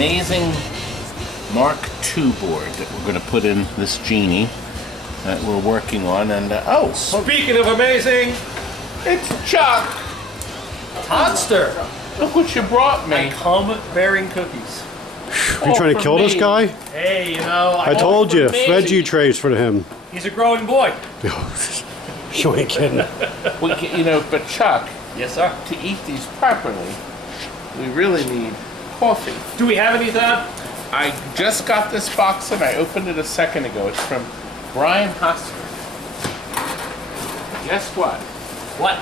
amazing Mark II board that we're going to put in this genie that we're working on. And oh, speaking of amazing, it's Chuck. Toddster. Look what you brought me. I come bearing cookies. Are you trying to kill this guy? Hey, you know, I told you, veggie trays for him. He's a growing boy. You ain't kidding. You know, but Chuck. Yes, sir. To eat these properly, we really need coffee. Do we have any, Todd? I just got this box and I opened it a second ago. It's from Brian Husker. Guess what? What?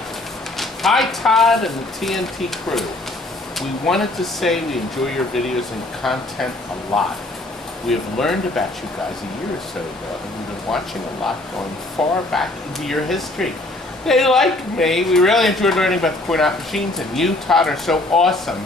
Hi, Todd and the TNT crew. We wanted to say we enjoy your videos and content a lot. We have learned about you guys a year or so ago, and we've been watching a lot going far back into your history. They like me. We really enjoyed learning about the coin-op machines, and you, Todd, are so awesome.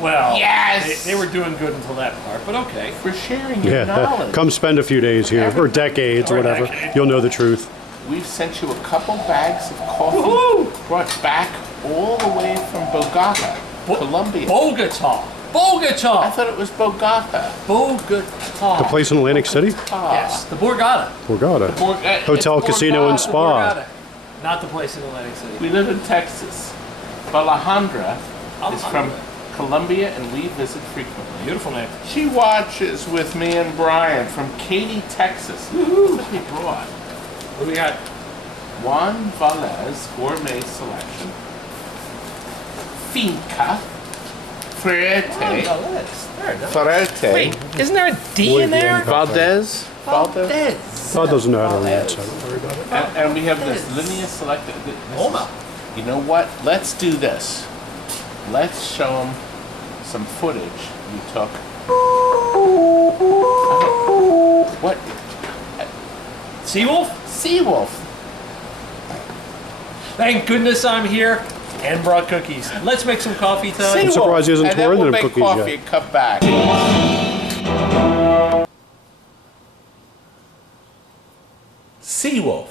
Well, yes! They were doing good until that part, but okay. For sharing your knowledge. Come spend a few days here, or decades, or whatever. You'll know the truth. We've sent you a couple bags of coffee brought back all the way from Bogota, Colombia. Bogota. Bogota. I thought it was Bogota. Bogota. The place in Atlantic City? Yes, the Borgata. Borgata. Hotel, casino, and spa. Borgata. Not the place in Atlantic City. We live in Texas. Alejandra is from Colombia, and we visit frequently. Beautiful name. She watches with me and Brian from Katy, Texas. Woohoo! Look what we brought. What do we got? Juan Valles Gourmet Selection. Finca. Ferete. Ferete. Wait, isn't there a D in there? Valdez. Valdez. Todd doesn't know how to read, so don't worry about it. And we have this Linea Selected. You know what? Let's do this. Let's show them some footage you took. What? Seawolf? Seawolf. Thank goodness I'm here and brought cookies. Let's make some coffee, Todd. I'm surprised he hasn't torn them cookies coffee yet. And come back. Seawolf.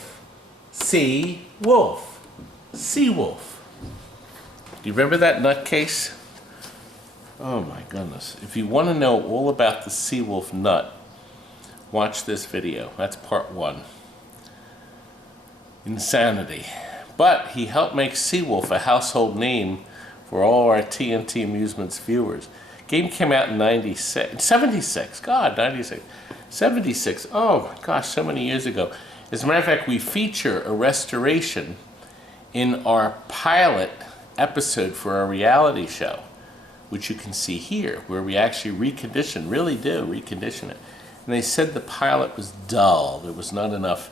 Seawolf. Seawolf. Do you remember that nutcase? Oh my goodness. If you want to know all about the Seawolf nut, watch this video. That's part 1. Insanity. But he helped make Seawolf a household name for all our TNT Amusements viewers. Game came out in 76. God, 96. 76. Oh my gosh, so many years ago. As a matter of fact, we feature a restoration in our pilot episode for our reality show, which you can see here, where we actually recondition, really do recondition it. And they said the pilot was dull. There was not enough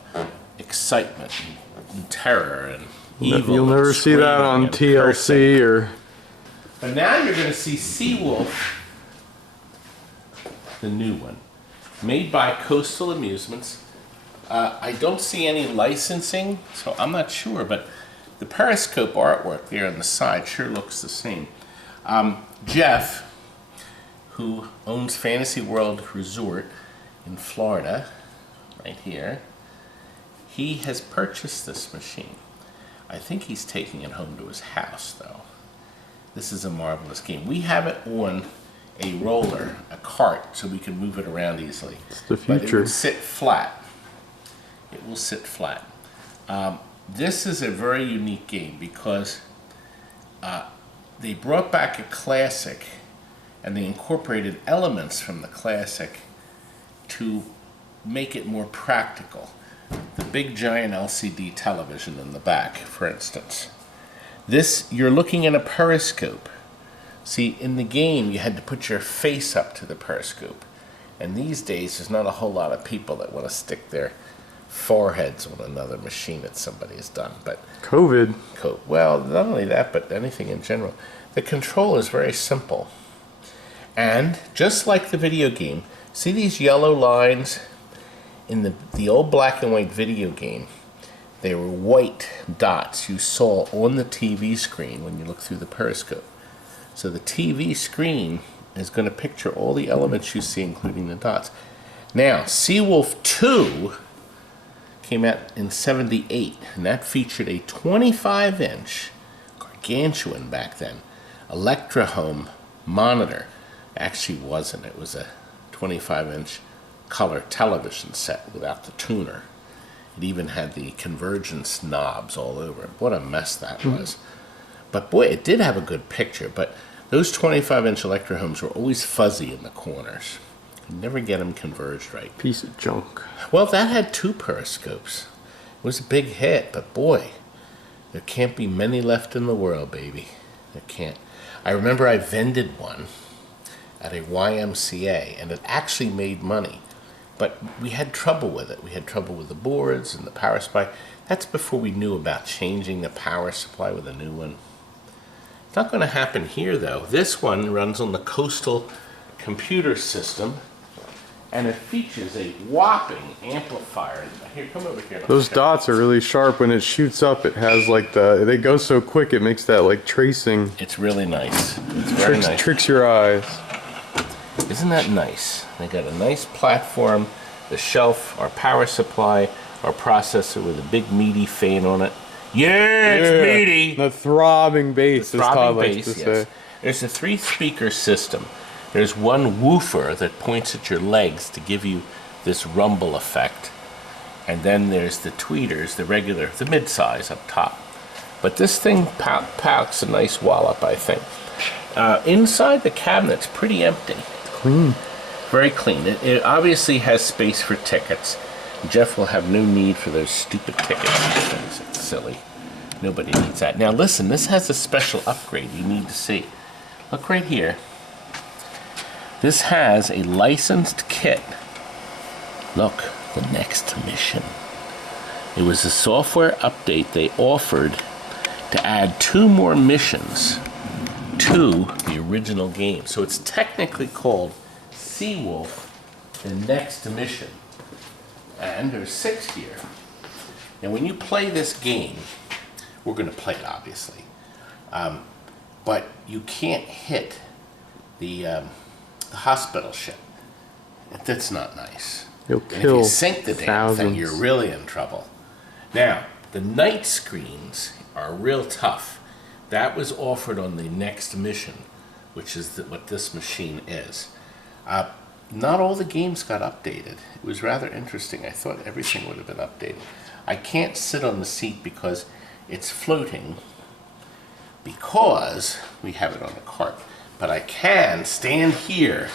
excitement and terror and evil. You'll never see that on TLC or... But now you're going to see Seawolf, the new one, made by Coastal Amusements. I don't see any licensing, so I'm not sure, but the periscope artwork there on the side sure looks the same. Jeff, who owns Fantasy World Resort in Florida, right here, he has purchased this machine. I think he's taking it home to his house, though. This is a marvelous game. We have it on a roller, a cart, so we can move it around easily. It's the But it future. will sit flat. It will sit flat. This is a very unique game because they brought back a classic and they incorporated elements from the classic to make it more practical. The big giant LCD television in the back, for instance. This, you're looking at a periscope. See, in the game, you had to put your face up to the periscope. And these days, there's not a whole lot of people that want to stick their foreheads on another machine that somebody has done. But COVID. well, not only that, but anything in general. The control is very simple. And just like the video game, see these yellow lines? In the old black and white video game, they were white dots you saw on the TV screen when you look through the periscope. So the TV screen is going to picture all the elements you see, including the dots. Now, Seawolf 2 came out in '78, and that featured a 25-inch, gargantuan back then, Electra Home monitor. Actually wasn't. It was a 25-inch color television set without the tuner. It even had the convergence knobs all over it. What a mess that was. But boy, it did have a good picture, but those 25-inch Electro-Homes were always fuzzy in the corners. You never get them converged right. Piece of junk. Well, that had 2 periscopes. It was a big hit, but boy, there can't be many left in the world, baby. There can't. I remember I vended one at a YMCA, and it actually made money. But we had trouble with it. We had trouble with the boards and the power supply. That's before we knew about changing the power supply with a new one. It's not going to happen here, though. This one runs on the Coastal computer system, and it features a whopping amplifier. Here, come over here. Those dots are really sharp. When it shoots up, it has like they go so quick, it makes that like tracing. It's really nice. It's very nice. Tricks your eyes. Isn't that nice? They got a nice platform, the shelf, our power supply, our processor with a big meaty fan on it. Yeah, it's meaty. The throbbing bass, as Todd likes to say. There's a 3-speaker system. There's one woofer that points at your legs to give you this rumble effect. And then there's the tweeters, the mid-size up top. But this thing packs a nice wallop, I think. Inside the cabinet's pretty empty. Clean. Very clean. It obviously has space for tickets. Jeff will have no need for those stupid tickets and things. It's silly. Nobody needs that. Now listen, this has a special upgrade you need to see. Look right here. This has a licensed kit. Look, the next mission. It was a software update they offered to add 2 more missions to the original game. So it's technically called Seawolf, the next mission. And there's 6 here. And when you play this game, we're going to play it obviously, but you can't hit the hospital ship. That's not nice. You'll And if kill you sink the damn thing, you're really in trouble. Now, the night screens are real tough. That was offered on the next mission, which is what this machine is. Not all the games got updated. It was rather interesting. I thought everything would have been updated. I can't sit on the seat because it's floating, because we have it on the cart. But I can stand here,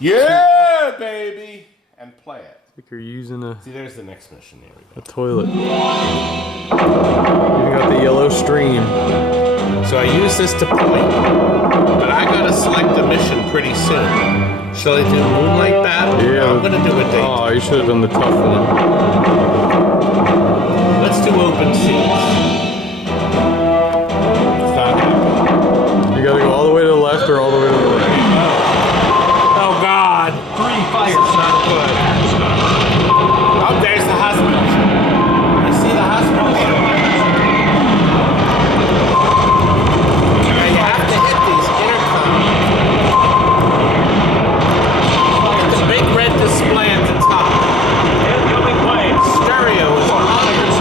yeah, baby, and play it. Like you're using a See, there's the next mission. There we go. toilet. You got the yellow stream. So I use this to point, but I gotta select a mission pretty soon. Shall I do Moonlight Battle? Yeah. No, I'm gonna do a date. Oh, you should have done the tough one. Let's do Open Seas. It's not happening. You gotta go all the way to the left or all the way to the right. Oh God! 3 fires. Not good. Oh, there's the hospital. I see the hospital. Now you have to hit these intercoms. The big red display at the top. Stereo is unbelievable.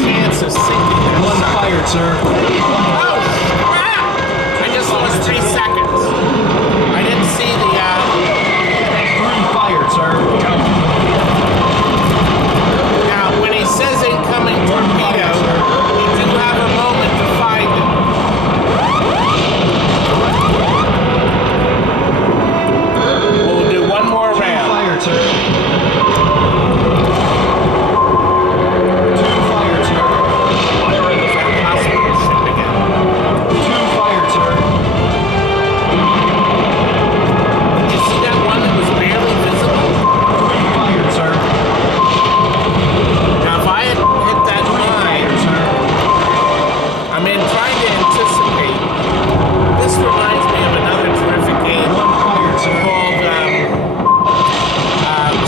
chance of sinking that One sucker. fired, sir. Oh, crap! I just lost 3 seconds. I didn't see the, Three fired, sir. Now, when he says incoming torpedo, you do have a moment to find it. We'll do one more round. Fired, sir. Two fired, sir. Hospital ship again. Two fired, sir. Did you see that one that was barely visible? Three fired, sir. Now, if I had hit that line, Fired, sir. I mean, trying to anticipate. This reminds me of another terrific game One fired, sir. called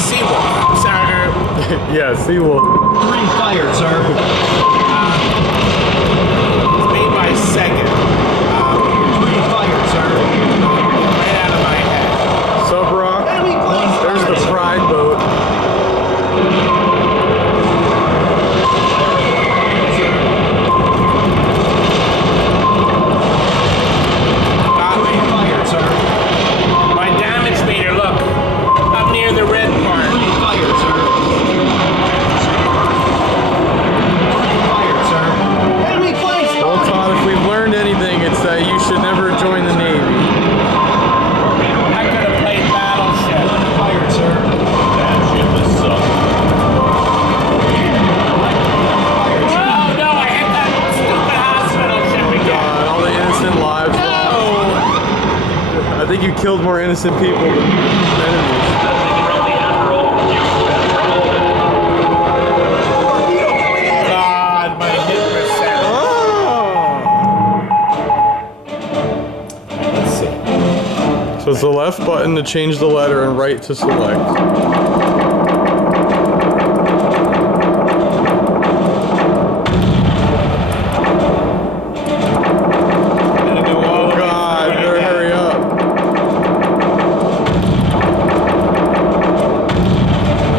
Seawolf. Sorry, Yeah, Seawolf. Three fired, sir. it's made by Sega. Three fired, sir. Right out of my head. Sub Rock. There's the Pride boat. Three fired, sir. My damage meter, look. I'm near the red part. Three fired, sir. Three fired, sir. Enemy placed. Well, Todd, if we've learned anything, it's that you should never join the Navy. I could have played Battleship. One fired, sir. Oh no, I hit that stupid hospital ship again. All the innocent lives. No! I think you killed more innocent people than enemies. God, my hit percent. Let's see. So it's the left button to change the letter and right to select. Gonna go all the way God, through better again. hurry up.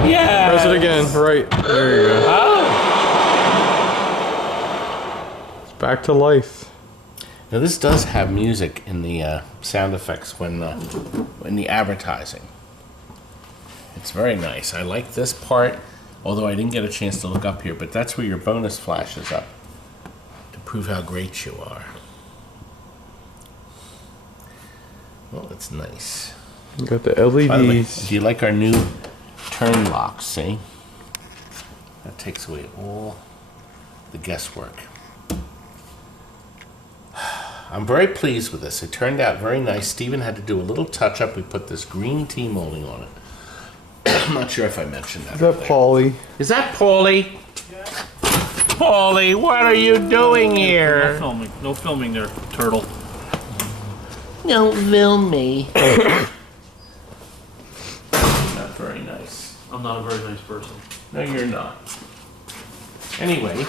Yeah. Press it again. Right. There you go. Oh. It's back to life. Now this does have music in the sound effects when in the advertising. It's very nice. I like this part, although I didn't get a chance to look up here, but that's where your bonus flashes up to prove how great you are. Well, it's nice. You got the By the way, LEDs. do you like our new turn lock? See? That takes away all the guesswork. I'm very pleased with this. It turned out very nice. Steven had to do a little touch up. We put this green tea molding on it. I'm not sure if I mentioned that. Is that Paulie? Is that Paulie? Paulie, what are you doing No here? filming. No filming there, turtle. Don't film me. Not very nice. I'm not a very nice person. No, you're not. Anyway,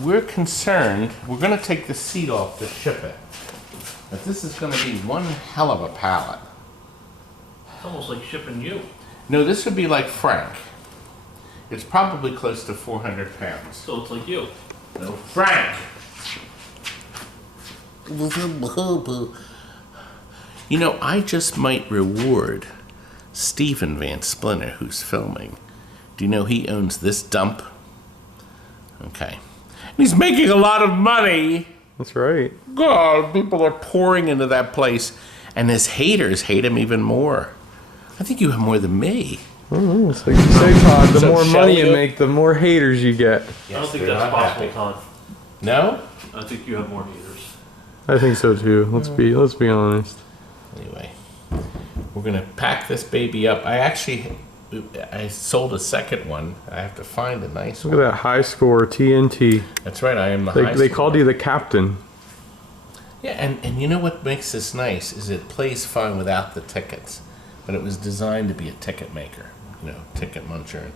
we're concerned. We're going to take the seat off to ship it. But this is going to be one hell of a pallet. It's almost like shipping you. No, this would be like Frank. It's probably close to 400 pounds. So it's like you. No, Frank! You know, I just might reward Stephen Van Splinter, who's filming. Do you know he owns this dump? Okay. And he's making a lot of money. That's right. God, people are pouring into that place. And his haters hate him even more. I think you have more than me. It's like you say, Todd, the So more shall money you we- make, the more haters you get. I don't think they're that's not possible, happy. Todd. No? I think you have more haters. I think so too. Let's be honest. Anyway, we're gonna pack this baby up. I sold a second one. I have to find a nice Look at one. that high score TNT. That's right, I am the They high they score. called you the captain. Yeah, and you know what makes this nice is it plays fine without the tickets. But it was designed to be a ticket maker, you know, ticket muncher, and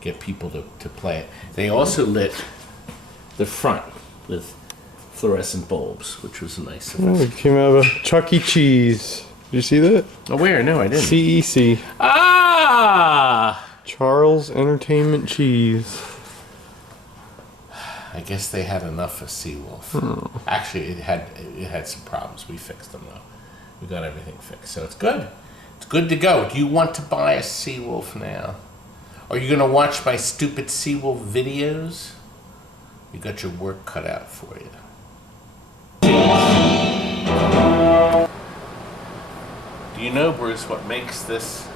get people to play it. They also lit the front with fluorescent bulbs, which was a nice Oh, effect. it came out of a Chuck E. Cheese. Did you see that? Oh, where? No, I didn't. CEC. Ah! Charles Entertainment Cheese. I guess they had enough of Seawolf. Actually, it had some problems. We fixed them though. We got everything fixed, so it's good. It's good to go. Do you want to buy a Seawolf now? Are you gonna watch my stupid Seawolf videos? You got your work cut out for you. Do you know, Bruce, what makes this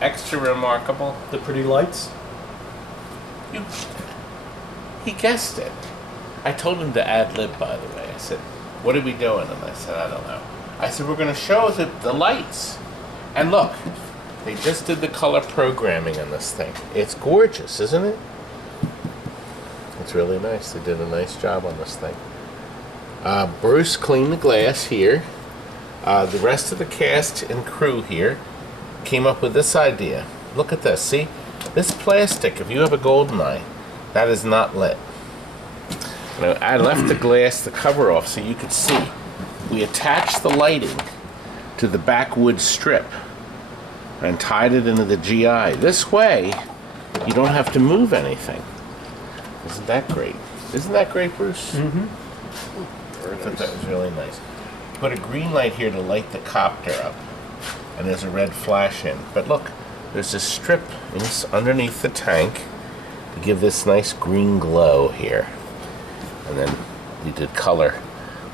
extra remarkable? The pretty lights? He guessed it. I told him to ad lib, by the way. I said, what are we doing? And I said, I don't know. I said, we're going to show the lights. And look, they just did the color programming on this thing. It's gorgeous, isn't it? It's really nice. They did a nice job on this thing. Bruce cleaned the glass here. The rest of the cast and crew here came up with this idea. Look at this. See? This plastic, if you have a Goldeneye, that is not lit. Now, I left the glass, the cover off so you could see. We attached the lighting to the backwood strip and tied it into the GI. This way, you don't have to move anything. Isn't that great? Isn't that great, Bruce? Mm-hmm. I thought that was really nice. Put a green light here to light the copter up, and there's a red flash in. But look, there's a strip underneath the tank to give this nice green glow here. And then we did color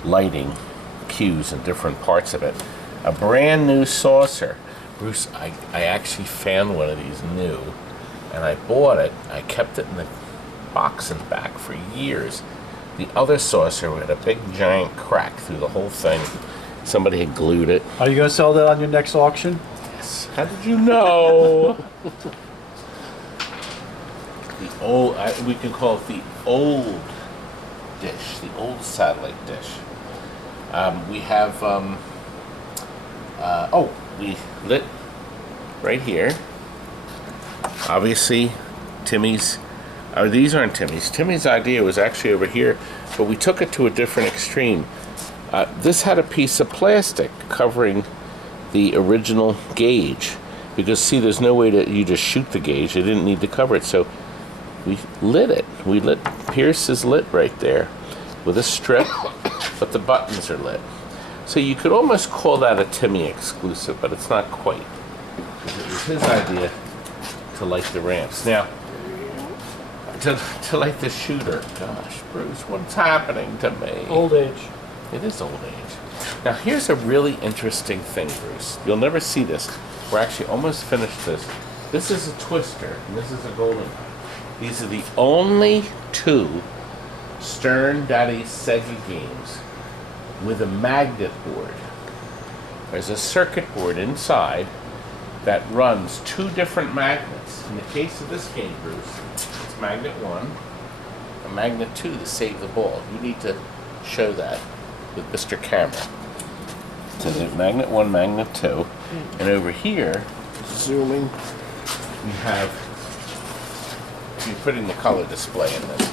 lighting cues in different parts of it. A brand new saucer. Bruce, I actually found one of these new, and I bought it. I kept it in the box in the back for years. The other saucer had a big giant crack through the whole thing. Somebody had glued it. Are you going to sell that on your next auction? Yes. How did you know? The old, we can call it the old dish, the old satellite dish. We have, we lit right here. Obviously, Timmy's, these aren't Timmy's. Timmy's idea was actually over here, but we took it to a different extreme. This had a piece of plastic covering the original gauge, because see, there's no way that you just shoot the gauge. They didn't need to cover it, so we lit it. We lit, Pierce is lit right there with a strip, but the buttons are lit. So you could almost call that a Timmy exclusive, but it's not quite. It was his idea to light the ramps. Now, to light the shooter. Gosh, Bruce, what's happening to me? Old age. It is old age. Now, here's a really interesting thing, Bruce. You'll never see this. We're actually almost finished this. This is a twister, and this is a Goldeneye. These are the only two Stern Daddy Sega games with a magnet board. There's a circuit board inside that runs two different magnets. In the case of this game, Bruce, it's magnet 1 and magnet 2 to save the ball. You need to show that with Mr. Camera. So there's magnet 1, magnet 2, and over here, zooming, we have, we're putting the color display in this.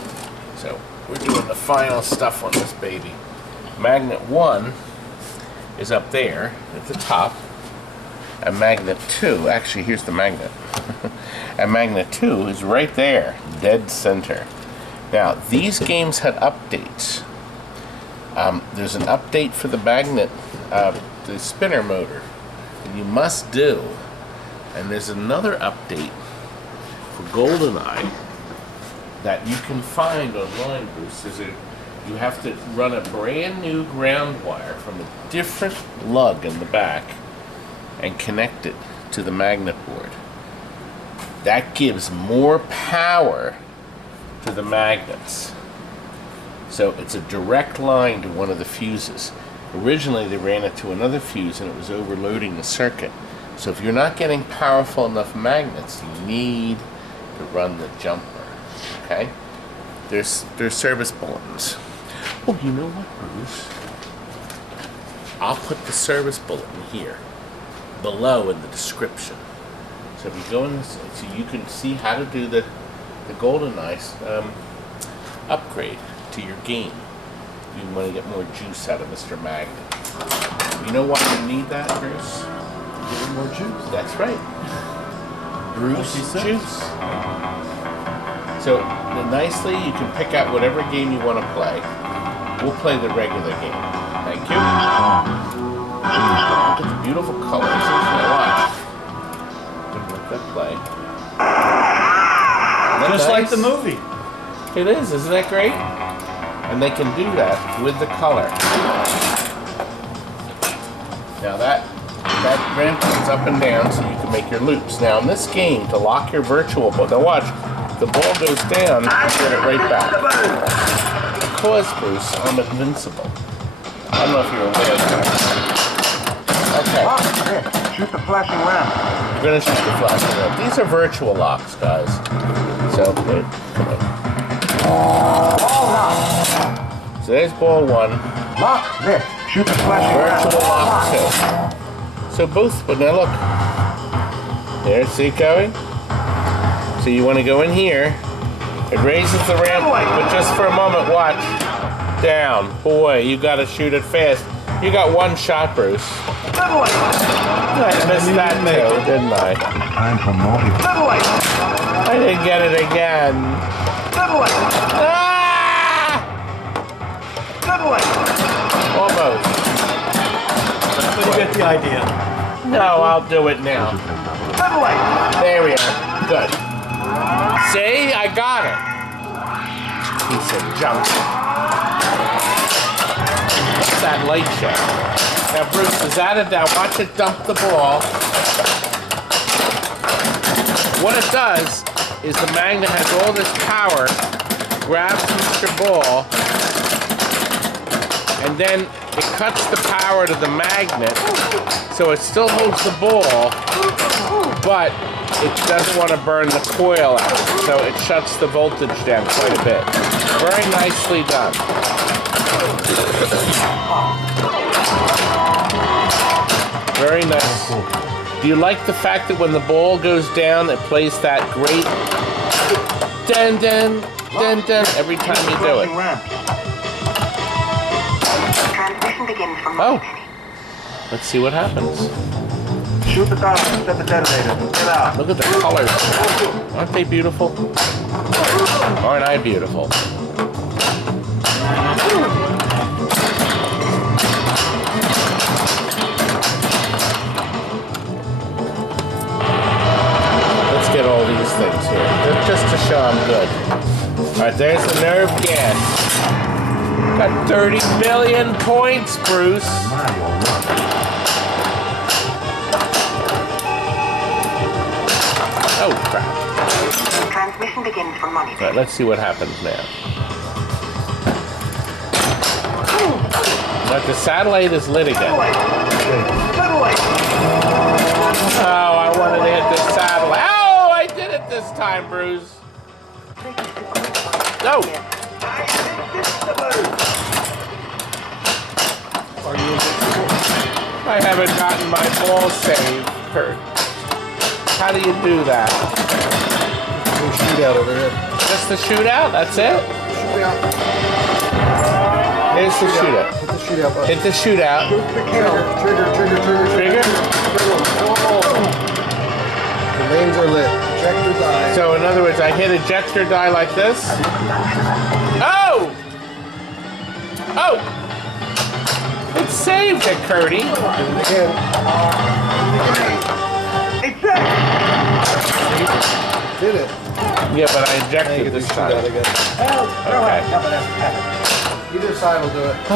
So we're doing the final stuff on this baby. Magnet 1 is up there at the top, and magnet 2, actually here's the magnet, and magnet 2 is right there, dead center. Now, these games had updates. There's an update for the magnet, the spinner motor, that you must do. And there's another update for Goldeneye that you can find online, Bruce. You have to run a brand new ground wire from a different lug in the back and connect it to the magnet board. That gives more power to the magnets. So it's a direct line to one of the fuses. Originally they ran it to another fuse and it was overloading the circuit. So if you're not getting powerful enough magnets, you need to run the jumper. Okay? There's service bulletins. Oh, you know what, Bruce? I'll put the service bulletin here, below in the description. So if you go in this, so you can see how to do the Goldeneye upgrade to your game. You want to get more juice out of Mr. Magnet. You know why you need that, Bruce? Give it more juice. That's right. Bruce juice. So nicely, you can pick out whatever game you want to play. We'll play the regular game. Thank you. Look at the beautiful colors. Now watch. Let that play. Isn't that Just like nice? the movie. It is. Isn't that great? And they can do that with the color. Now that ramp goes up and down so you can make your loops. Now in this game, to lock your virtual ball, now watch, the ball goes down, you get it right back. Because, Bruce, I'm invincible. I don't know if you're aware of that. Okay. Shoot the flashing lamp. We're gonna shoot the flashing lamp. These are virtual locks, guys. So, wait, come on. So there's ball 1. Lock. There. Shoot the flashing Virtual lock 2. So both, but now look. There, see it going? So you want to go in here. It raises the ramp, but just for a moment, watch. Down. Boy, you got to shoot it fast. You got one shot, Bruce. I missed that too, didn't I? Time for multi. I didn't get it again. Ah! Almost. But you get the idea. No, I'll do it now. There we are. Good. See? I got it. Piece of junk. What's that light check? Now, Bruce, is that it? Now, watch it dump the ball. What it does is the magnet has all this power, grabs Mr. Ball, and then it cuts the power to the magnet, so it still holds the ball, but it doesn't want to burn the coil out, so it shuts the voltage down quite a bit. Very nicely done. Very nice. Do you like the fact that when the ball goes down, it plays that great dun dun dun dun every time you do it? Transmission begins from Oh, let's see what happens. Shoot the dial. Set the detonator. Get out. Look at the colors. Aren't they beautiful? Aren't I beautiful? Let's get all these things here. Just to show I'm good. Alright, there's the nerve gas. Got 30 million points, Bruce. Oh, crap. Transmission begins from money. Alright, let's see what happens now. But the satellite is lit again. Oh, I wanted to hit the satellite. Oh, I did it this time, Bruce. No. I haven't gotten my ball saved, Kurt. How do you do that? Shootout over here. Just the shootout? That's it? Here's the shootout. Hit the shootout button. Hit the shootout. Trigger. Trigger? The lanes are lit. Ejector die. So in other words, I hit ejector die like this. Oh! Oh! It saved it, Curdy. Hit it again. Did it. Yeah, but I Now you ejected get the this time. shootout again. Okay. Either side will do it. This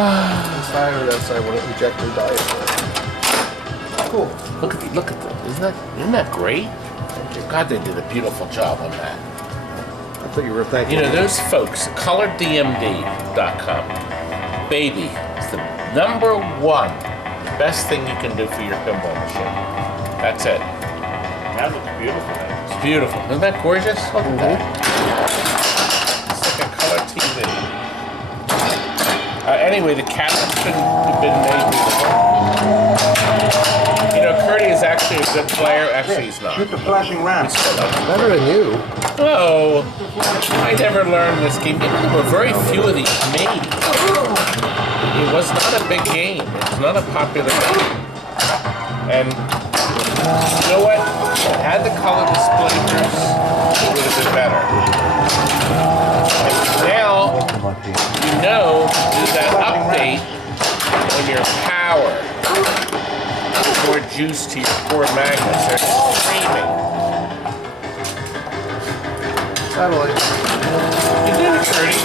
side or that side will ejector die. Cool. Look at that. Isn't that great? God, they did a beautiful job on that. I thought you were thanking You know, those folks, colourdmd.com, baby, it's the #1 best thing you can do for your pinball machine. That's it. That looks beautiful. It's beautiful. Isn't that gorgeous? Look at that. It's like a color TV. Anyway, the cabinets have been made beautiful. You know, Curdy is actually a good player. Actually, he's not. Shoot the flashing lamp. He's still not. better than you. Oh, I never learned this game. There were very few of these made. It was not a big game. It's not a popular game. And You know what? Had the color display groups, it would have been better. And now, you know, do that update on your power. More juice to your core magnets. They're screaming. Satellite. You did it, Curdy.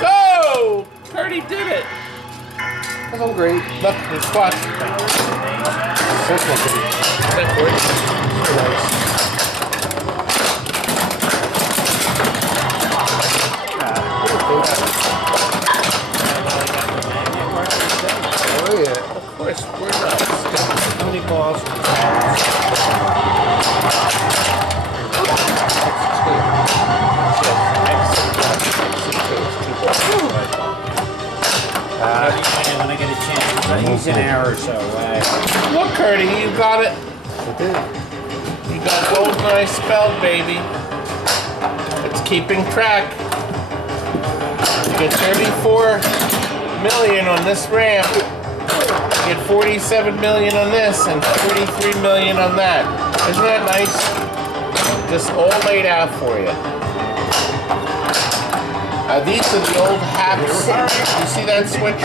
Go! Curdy did it. That's all great. Look, it's watch. That's not good. That works. Oh yeah. Of course, we're not. How many balls? When I get a chance, I use an hour or so. Look, Curdy, you got it. I did. You got Goldeneye spelled, baby. It's keeping track. You get 34 million on this ramp. You get 47 million on this and 43 million on that. Isn't that nice? Just all laid out for you. These are the old haps. You see that switch?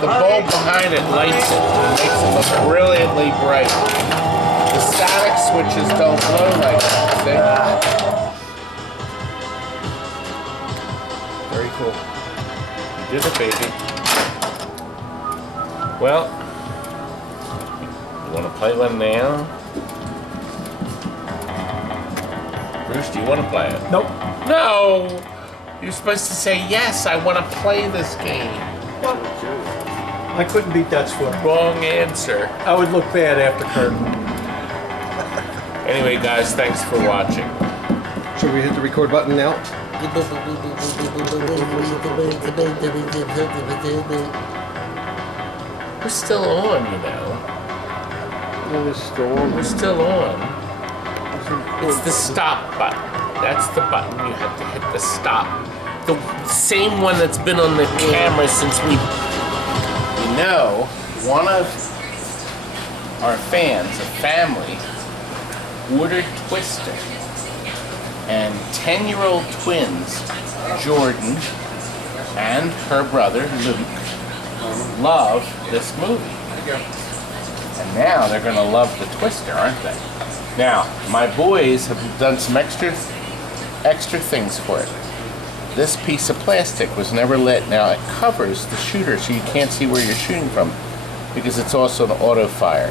The bulb behind it lights it. Makes it look brilliantly bright. The static switches don't glow like that, see? Very cool. You did it, baby. Well, you want to play one now? Bruce, do you want to play it? Nope. No! You're supposed to say, yes, I want to play this game. I couldn't beat that score. Wrong answer. I would look bad after Kurt. Anyway, guys, thanks for watching. Should we hit the record button now? We're still on, you know. We're still on. We're still on. It's the stop button. That's the button you have to hit, the stop. The same one that's been on the camera since we, you know, one of our fans, a family, ordered Twister. And 10-year-old twins, Jordan and her brother, Luke, love this movie. And now they're going to love the Twister, aren't they? Now, my boys have done some extra things for it. This piece of plastic was never lit. Now, it covers the shooter so you can't see where you're shooting from because it's also an auto fire.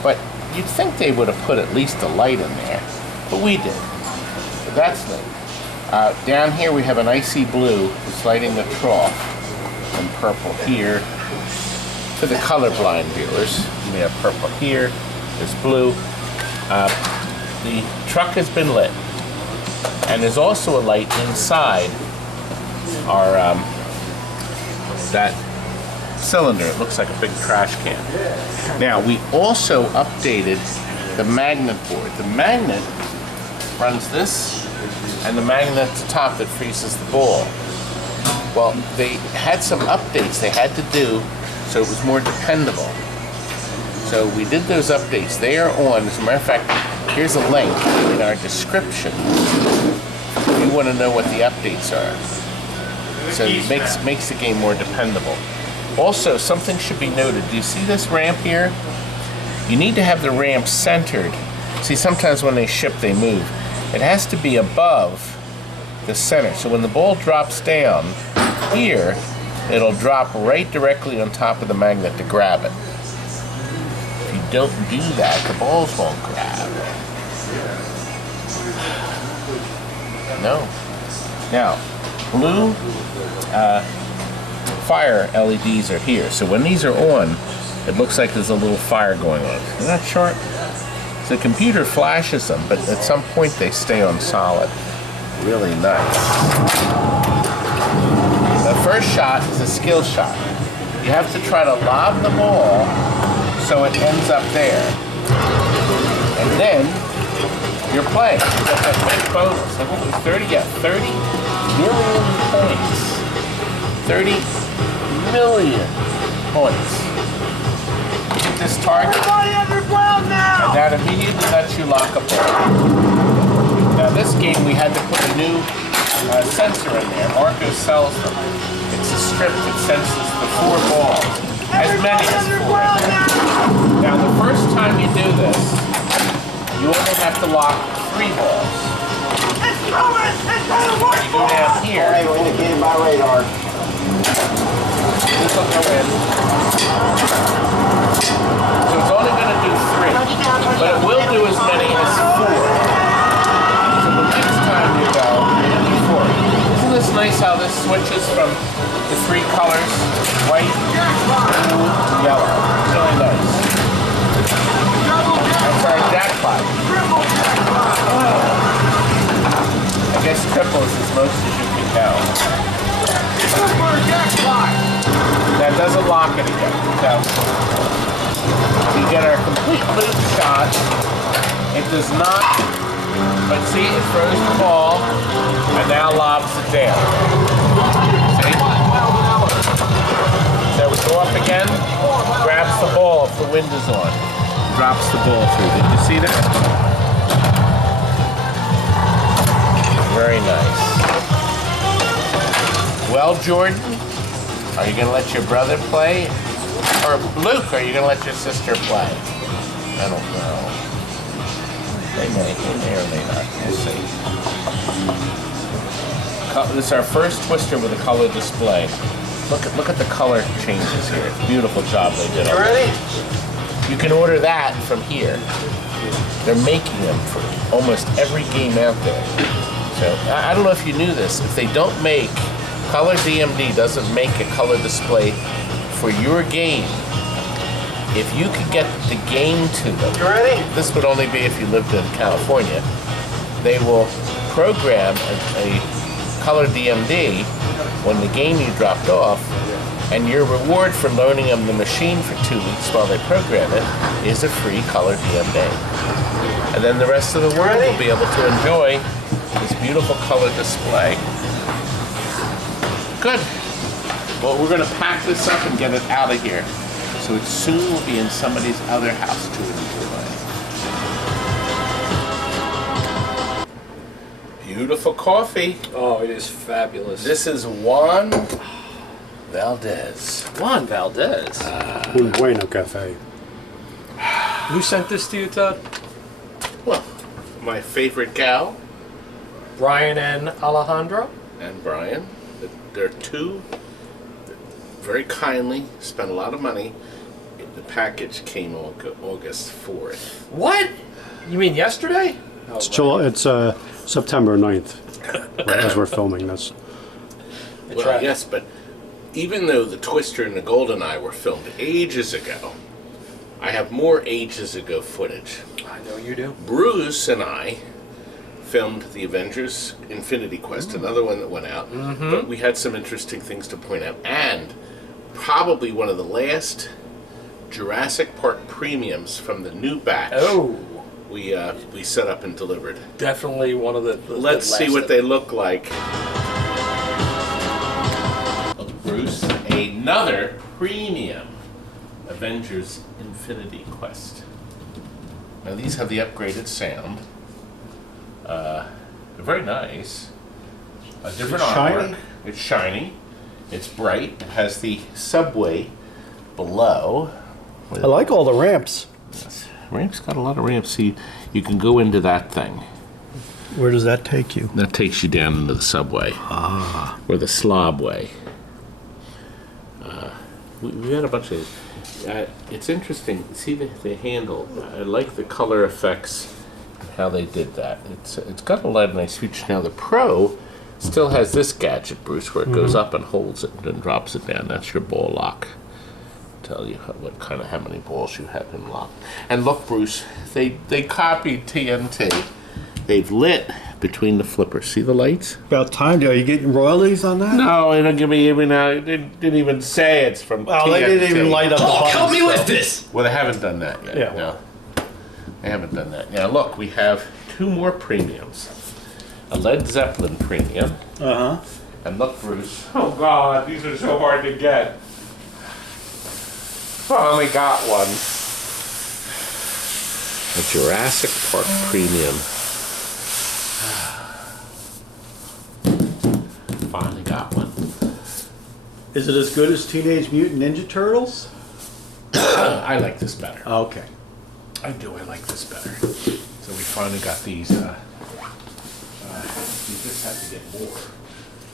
But you'd think they would have put at least a light in there, but we did. So that's neat. Down here we have an icy blue that's lighting the trough, and purple here. For the colorblind viewers, we have purple here, there's blue. The truck has been lit, and there's also a light inside our that cylinder. It looks like a big trash can. Now, we also updated the magnet board. The magnet runs this, and the magnet at the top that freezes the ball. Well, they had some updates they had to do so it was more dependable. So we did those updates. They are on. As a matter of fact, here's a link in our description if you want to know what the updates are. So it makes the game more dependable. Also, something should be noted. Do you see this ramp here? You need to have the ramp centered. See, sometimes when they ship, they move. It has to be above the center. So when the ball drops down here, it'll drop right directly on top of the magnet to grab it. If you don't do that, the balls won't grab. No. Now, blue fire LEDs are here. So when these are on, it looks like there's a little fire going on. Isn't that sharp? So the computer flashes them, but at some point they stay on solid. Really nice. The first shot is a skill shot. You have to try to lob the ball so it ends up there. And then you're playing. You got that big bonus. Like, what was 30? Yeah, 30 million points. 30 million points. this target. And that immediately lets you lock a ball. Now this game we had to put a new sensor in there. Marco sells them. It's a strip that senses the 4 balls. As many as 4 in there. Now the first time you do this, you only have to lock 3 balls. You go down here. Indicated by radar. This will go in. So it's only going to do 3, but it will do as many as 4. So the next time you go, it'll do 4. Isn't this nice how this switches from the 3 colors? White, blue, yellow. Really nice. That's our jackpot. I guess triples as most as you can go. That doesn't lock it again. So we get our complete loop shot. It does not, but see, it throws the ball and now lobs it down. See? So we go up again, grabs the ball if the wind is on, drops the ball through. Did you see that? Very nice. Well, Jordan, are you going to let your brother play? Or Luke, are you going to let your sister play? I don't know. They may or may not. We'll see. This is our first twister with a color display. Look at the color changes here. Beautiful job they did. You ready? You can order that from here. They're making them for almost every game out there. So I don't know if you knew this. If they don't make, Color DMD doesn't make a color display for your game. If you could get the game to them, you ready? This would only be if you lived in California. They will program a color DMD when the game you dropped off, and your reward for loaning them the machine for 2 weeks while they program it is a free color DMD. And then the rest of the world will be able to enjoy this beautiful color display. Good. Well, we're going to pack this up and get it out of here. So it soon will be in somebody's other house to enjoy. Beautiful coffee. Oh, it is fabulous. This is Juan Valdez. Juan Valdez. Un Bueno Cafe. Who sent this to you, Todd? Well, my favorite gal. Brian and Alejandro? And Brian. They're 2 that very kindly spent a lot of money. The package came August 4th. What? You mean yesterday? It's July, it's September 9th as we're filming this. Well, right. Yes, but even though the Twister and the Goldeneye were filmed ages ago, I have more ages ago footage. I know you do. Bruce and I filmed the Avengers Infinity Quest, another one that went out, but we had some interesting things to point out, and probably one of the last Jurassic Park premiums from the new batch. Oh, we set up and delivered. Definitely one of the Let's see what they look like. Bruce, another premium Avengers Infinity Quest. Now these have the upgraded sound. They're very nice. A different artwork. It's shiny. It's bright. It has the subway below. I like all the ramps. Yes. Ramps got a lot of ramps. See, you can go into that thing. Where does that take you? That takes you down into the subway. Ah. Or the slobway. We had a bunch of... it's interesting. See the handle. I like the color effects. How they did that. It's got a lot of nice features. Now the Pro still has this gadget, Bruce, where it goes up and holds it and then drops it down. That's your ball lock. Tell you how many balls you have in lock. And look, Bruce, they copied TNT. They've lit between the flippers. See the lights? About time. Are you getting royalties on that? No, they don't give me even. They didn't even say it's from. Well, TNT. they didn't even light up the buttons. Help me with this! Well, they haven't done that yet. Yeah. No. They haven't done that. Now look, we have 2 more premiums. A Led Zeppelin premium. Uh-huh. And look, Bruce. Oh God, these are so hard to get. I only got one. A Jurassic Park Premium. Finally got one. Is it as good as Teenage Mutant Ninja Turtles? I like this better. Okay. I do. I like this better. So we finally got these. We just have to get more.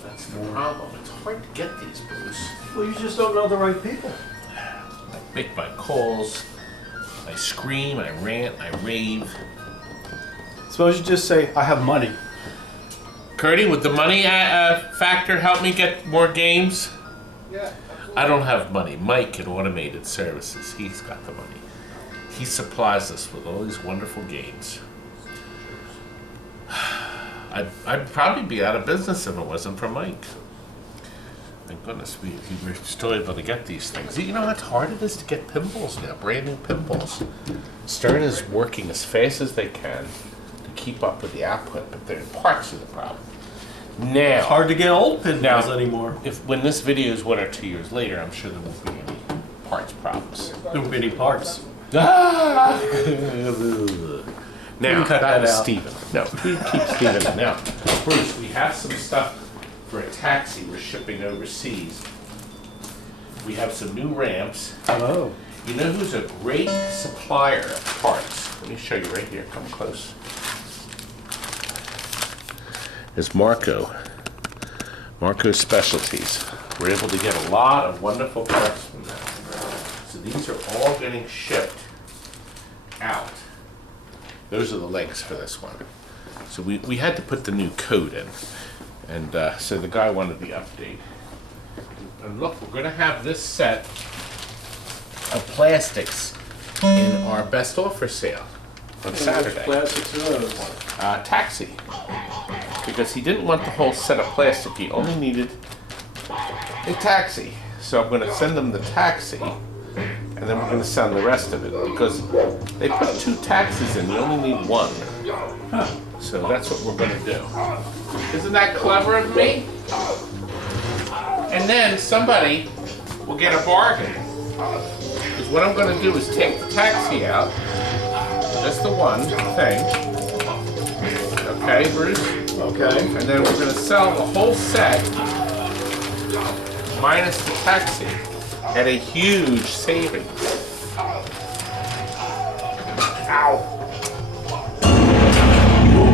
That's the problem. It's hard to get these, Bruce. Well, you just don't know the right people. I make my calls. I scream. I rant. I rave. Suppose you just say, I have money. Curdy, would the money factor help me get more games? Yeah. I don't have money. Mike at Automated Services, he's got the money. He supplies us with all these wonderful games. I'd probably be out of business if it wasn't for Mike. Thank goodness we were still able to get these things. You know how hard it is to get pinballs now, brand new pinballs. Stern is working as fast as they can to keep up with the output, but they're parts of the problem. Now, It's hard to get old pinballs Now- anymore. when this video is 1 or 2 years later, I'm sure there won't be any parts problems. There won't be any parts. Ah! Now, cut that that was out. Steven. No, we keep Steven in. Now, Bruce, we have some stuff for a taxi we're shipping overseas. We have some new ramps. Oh. You know who's a great supplier of parts? Let me show you right here. Come close. Is Marco. Marco's Specialties. We're able to get a lot of wonderful parts from them. So these are all getting shipped out. Those are the legs for this one. So we had to put the new code in. And so the guy wanted the update. And look, we're going to have this set of plastics in our best offer sale on Saturday. Plastics are those. Taxi. Because he didn't want the whole set of plastic, he only needed a taxi. So I'm going to send him the taxi, and then we're going to send the rest of it. Because they put 2 taxis in, you only need 1. So that's what we're going to do. Isn't that clever of me? And then somebody will get a bargain. Because what I'm going to do is take the taxi out, just the one thing. Okay, Bruce? Okay. And then we're going to sell the whole set, minus the taxi, at a huge savings. Ow!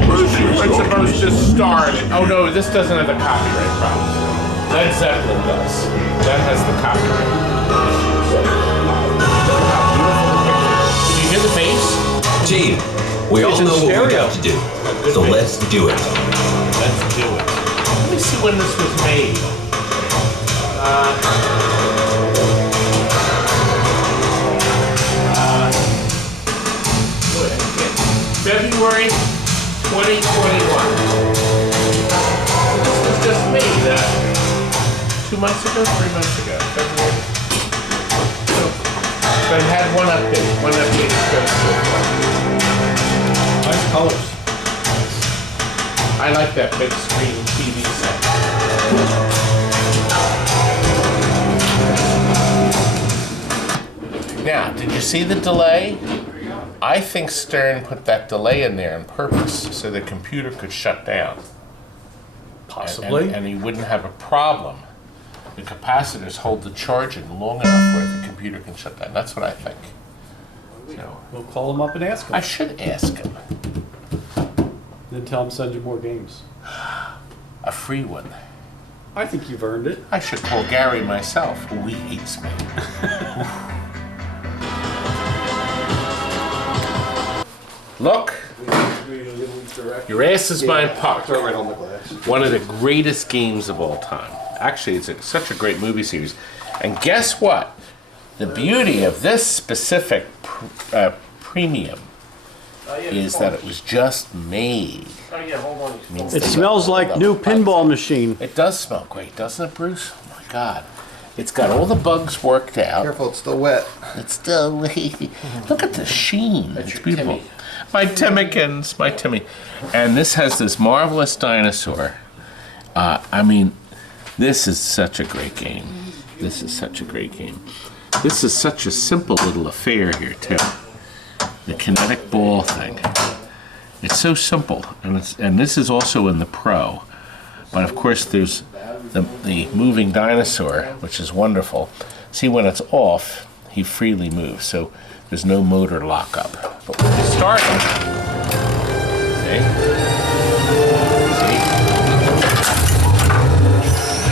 We're supposed to start. Oh no, this doesn't have the copyright problem. Led Zeppelin does. That has the copyright. Did you hear the bass? Team, we all know what we got to do, so let's do it. Let's do it. Let me see when this was made. February 2021. This was just made 2 months ago, 3 months ago. February. But it had one update. One update is going to Nice colors. I like that big screen TV set. Now, did you see the delay? I think Stern put that delay in there on purpose so the computer could shut down. Possibly. And he wouldn't have a problem. The capacitors hold the charge in long enough where the computer can shut down. That's what I think. So, We'll call him up and ask him. I should ask him. Then tell him to send you more games. A free one. I think you've earned it. I should call Gary myself, who he hates me. Look, your ass is my puck. Throw it right on the glass. One of the greatest games of all time. Actually, it's such a great movie series. And guess what? The beauty of this specific premium is that it was just made. Means It they smells got all like the new bugs. pinball machine. It does smell great, doesn't it, Bruce? Oh my God. It's got all the bugs worked out. Careful, it's still wet. It's still look at the sheen. It's beautiful. My Timmykins, my Timmy. And this has this marvelous dinosaur. I mean, this is such a great game. This is such a great game. This is such a simple little affair here, too. the kinetic ball thing. It's so simple, and this is also in the Pro. But of course, there's the moving dinosaur, which is wonderful. See, when it's off, he freely moves, so there's no motor lockup. But when you start him, see?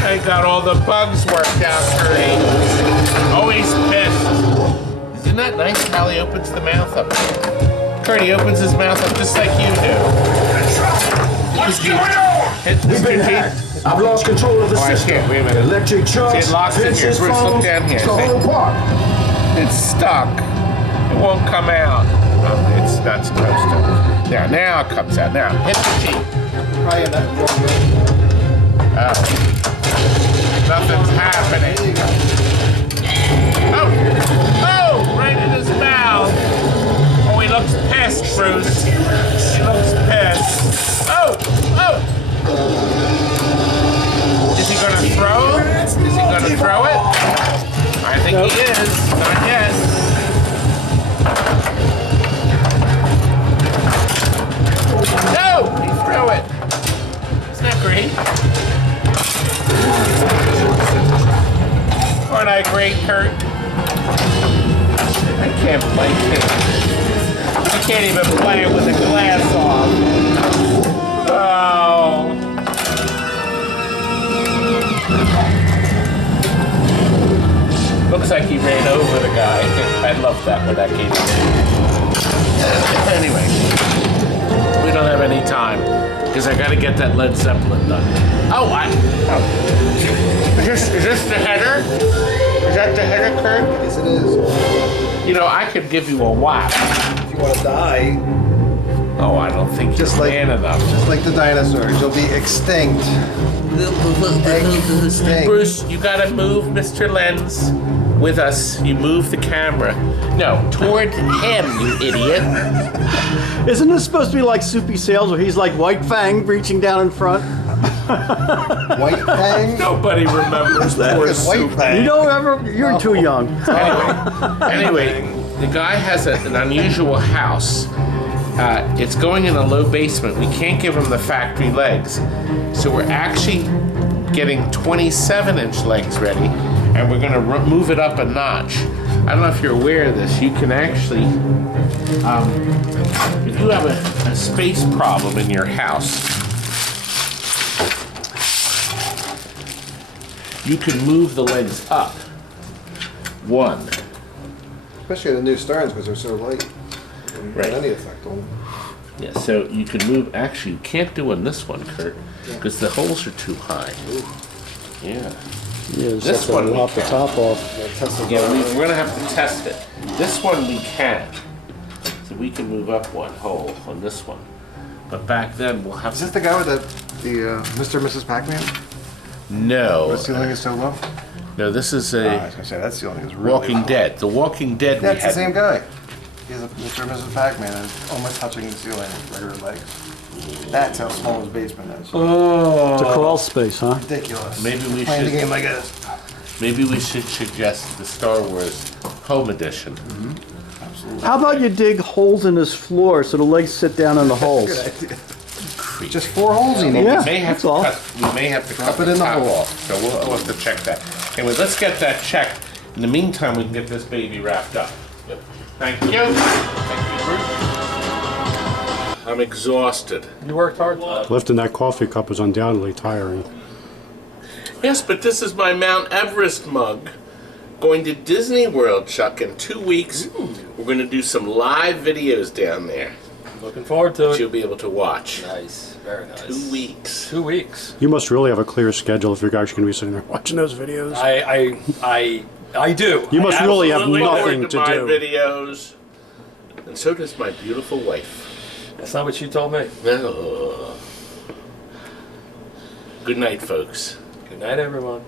I got all the bugs worked out, Curdy. Always pissed. Isn't that nice how he opens the mouth up? Curdy opens his mouth up just like you do. What's going on? We've been hacked. I've lost control of the system. I can't. Wait a minute. Electric See, trucks, it locks in here. Bruce, look down here. the whole park. It's stuck. It won't come out. Oh, it's not supposed to. Now it comes out. Now, hit the G. Nothing's happening. Oh! Right in his mouth. Oh, he looks pissed, Bruce. He looks pissed. Oh! Is he gonna throw? Is he gonna throw it? I think he is. Not yet. No! He threw it. Isn't that great? Aren't I great, Kurt? I can't play it. I can't even play it with the glass off. Oh. Looks like he ran over the guy. I love that when that came in. Anyway, we don't have any time because I got to get that Led Zeppelin done. Oh, is this the header? Is that the header, Kurt? Yes, it is. You know, I could give you a whack. If you want to die, Oh, I don't think you're man enough. just like the dinosaurs, you'll be extinct. Extinct. Bruce, you gotta move Mr. Lens with us. You move the camera. No, toward him, you idiot. Isn't this supposed to be like Soupy Sales where he's like White Fang reaching down in front? White Fang? Nobody remembers that. White Fang. You don't remember? You're too young. Anyway, the guy has an unusual house. It's going in a low basement. We can't give him the factory legs. So we're actually getting 27-inch legs ready, and we're gonna move it up a notch. I don't know if you're aware of this. You can actually, if you have a space problem in your house, you can move the legs up. One. Especially the new Stearns because they're so light. Right. Any effect on them. Yeah, so you can move, actually you can't do on this one, Kurt, because the holes are too high. Yeah. Yeah, This one we lop the can. top off. Yeah, we're gonna have to test it. This one we can. So we can move up one hole on this one. But back then we'll have Is to. this the guy with the Mr. and Mrs. Pac-Man? No. The ceiling is so low? No, this is I a was gonna say that ceiling is really Walking low. Dead. The Walking Dead we That's the had. same guy. He's a Mr. and Mrs. Pac-Man and it's almost touching the ceiling with regular legs. That's how small his basement is. It's a crawl space, huh? Ridiculous. Maybe we Playing the should. game like this. Maybe we should suggest the Star Wars Home Edition. How about you dig holes in this floor so the legs sit down in the holes? Just 4 holes you need. Yeah, We may have that's to all. cut. We may have to cut it in the top hole. off. So we'll have to check that. Anyway, let's get that checked. In the meantime, we can get this baby wrapped up. Yep. Thank you. Thank you, Bruce. I'm exhausted. You worked hard, Todd. Lifting that coffee cup is undoubtedly tiring. Yes, but this is my Mount Everest mug. Going to Disney World, Chuck, in 2 weeks. We're going to do some live videos down there Looking forward to that it. you'll be able to watch. Nice, very nice. 2 weeks. 2 weeks. You must really have a clear schedule if you're actually going to be sitting there watching those videos. I do. You must really have Absolutely nothing forward to my do. videos. And so does my beautiful wife. That's not what you told me. Oh. Good night, folks. Good night, everyone.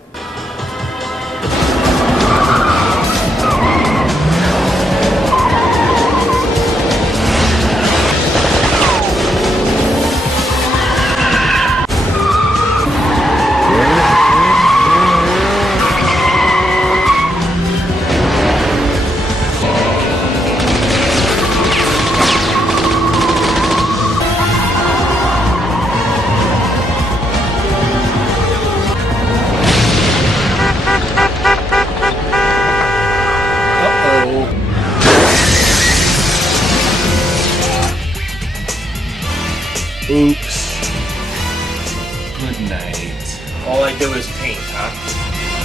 do is paint, huh?